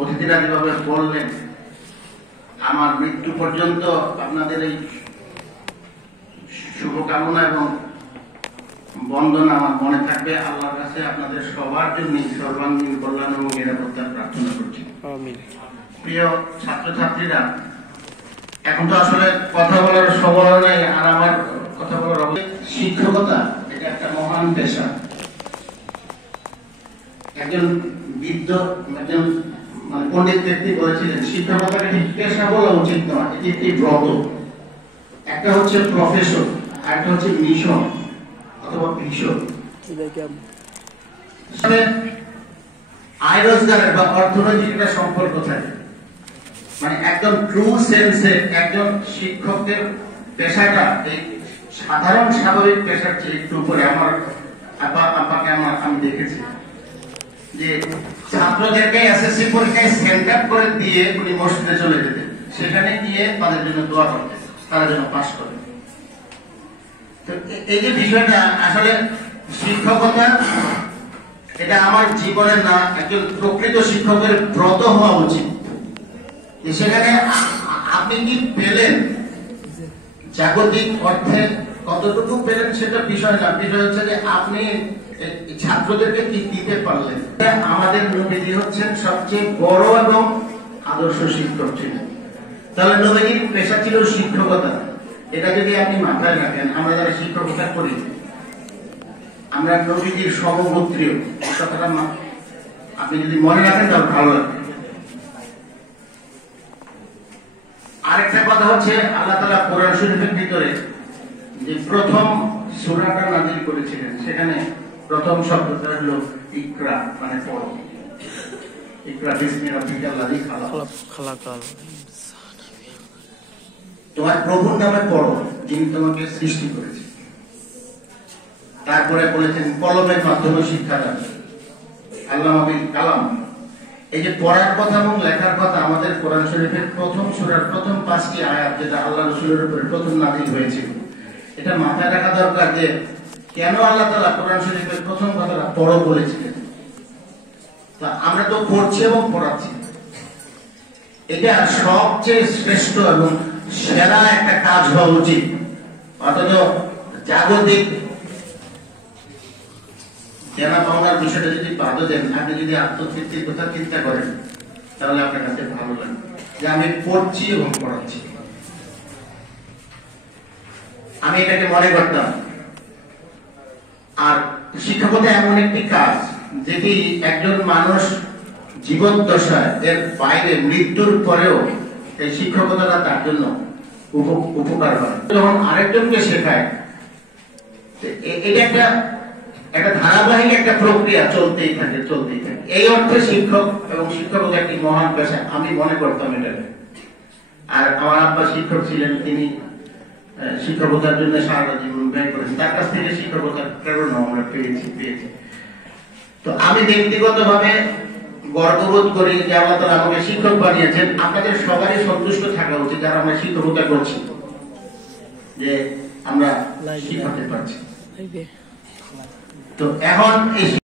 অতিথিরা যেভাবে বললেন, আমার মৃত্যু পর্যন্ত আপনাদের এই শুভকামনা এবং বন্দনা আমার মনে থাকবে। আল্লাহর কাছে আপনাদের সবার জন্য সর্বাঙ্গীন কল্যাণ এবং নিরাপত্তার প্রার্থনা করছি। প্রিয় ছাত্রছাত্রীরা, এখন তো আসলে কথা বলার সময় নেই, আর আমার কথা বলার শিক্ষকতা এটা একটা মহান পেশা। একজন পণ্ডিত ব্যক্তি বলেছিলেন, শিক্ষকতাকে ঠিক পেশা বলা উচিত নয়, এটি একটি ব্রত। একটা হচ্ছে প্রফেশন, আর একটা হচ্ছে মিশন অথবা ভীষণ। আয় রোজগারের বা অর্থনৈতিক একটা সম্পর্ক থাকে। মানে একদম ট্রু সেন্সে একজন শিক্ষকের পেশাটা এই সাধারণ স্বাভাবিক পেশার চেয়ে একটু উপরে। আমার আপাকে আমি দেখেছি যে ছাত্রদেরকে এসএসসি পরীক্ষায় সেন্টার করে দিয়ে উনি মসজিদে চলে যেতেন, সেখানে গিয়ে তাদের জন্য দোয়া করতেন, তারা যেন পাস করে। তো এই যে বিষয়টা, আসলে শিক্ষকতা এটা আমার জীবনের না, একজন প্রকৃত শিক্ষকের ব্রত হওয়া উচিত। সেখানে আপনি কি পেলেন, জাগতিক অর্থে কতটুকু পেলেন সেটা বিষয় না, বিষয় হচ্ছে যে আপনি ছাত্রদেরকে কি দিতে পারলেন। আমাদের নবীজি হচ্ছেন সবচেয়ে বড় এবং আদর্শ শিক্ষক ছিলেন। তাহলে নবীজির পেশা ছিল শিক্ষকতা। এটা যদি আপনি মাথায় রাখেন, আমরা যারা শিক্ষকতা করি আমরা নবীজির সমগোত্রীয়, কথাটা আপনি যদি মনে রাখেন তাহলে ভালো লাগবে। আরেকটা কথা হচ্ছে, আল্লাহ তাআলা কোরআন শরীফের ভিতরে যে প্রথম সূরাটা নাযিল করেছিলেন, সেখানে প্রথম শব্দটা হলো ইকরা, মানে পড়ো। ইকরা বিসমি রাব্বিকাল্লাযী খালাকাল, তোমার প্রভুর নামে পড়ো যিনি তোমাকে সৃষ্টি করেছেন। তারপরে বলেছেন কলমের মাধ্যমে শিক্ষা দান, আল্লামা বিল কালাম। এই যে পড়ার কথা এবং লেখার কথা, আমাদের কোরআন শরীফের প্রথম সূরার প্রথম 5টি আয়াত, যেটা আল্লাহ রাসূলের উপরে প্রথম নাযিল হয়েছিল, এটা মাথায় রাখা দরকার যে কেন আল্লাহ তাআলা কোরআন শরীফের প্রথম কথাটা পড়ো বলেছিলেন। তা আমরা তো পড়ছি এবং পড়াচ্ছি, এটা সবচেয়ে শ্রেষ্ঠ এবং সেরা একটা কাজ হওয়া উচিত। অথচ জাগতিক জানা পাওনার বিষয়টা যদি বাধা দেন, আপনি যদি আত্মতৃপ্তির কথা চিন্তা করেন, তাহলে আপনার কাছে ভালো লাগে যে আমি পড়ছি এবং পড়াচ্ছি। আমি এটাকে মনে করতাম। আর শিক্ষকতা এমন একটি কাজ যেটি একজন মানুষ জীবদ্দশায়, এর বাইরে মৃত্যুর পরেও এই শিক্ষকতাটা তার জন্য উপকার হয়। যখন আরেকজনকে শেখায়, এটা একটা ধারাবাহিক একটা প্রক্রিয়া চলতেই থাকে। এই অর্থে শিক্ষক এবং শিক্ষকতা একটি মহান পেশা আমি মনে করতাম এটাকে। আর আমার আব্বা শিক্ষক ছিলেন, তিনি শিক্ষকতার জন্য সারা জীবন ব্যয় করেছেন। তার কাছ থেকে শিক্ষকতার প্রেরণা আমরা পেয়েছি। তো আমি ব্যক্তিগতভাবে গর্ববোধ করি যে আল্লাহ তাআলা আমাকে শিক্ষক বানিয়েছেন। আপনাদের সবারই সন্তুষ্ট থাকা উচিত যারা আমরা শিক্ষকতা করছি, যে আমরা শিখাতে পারছি। তো এখন এই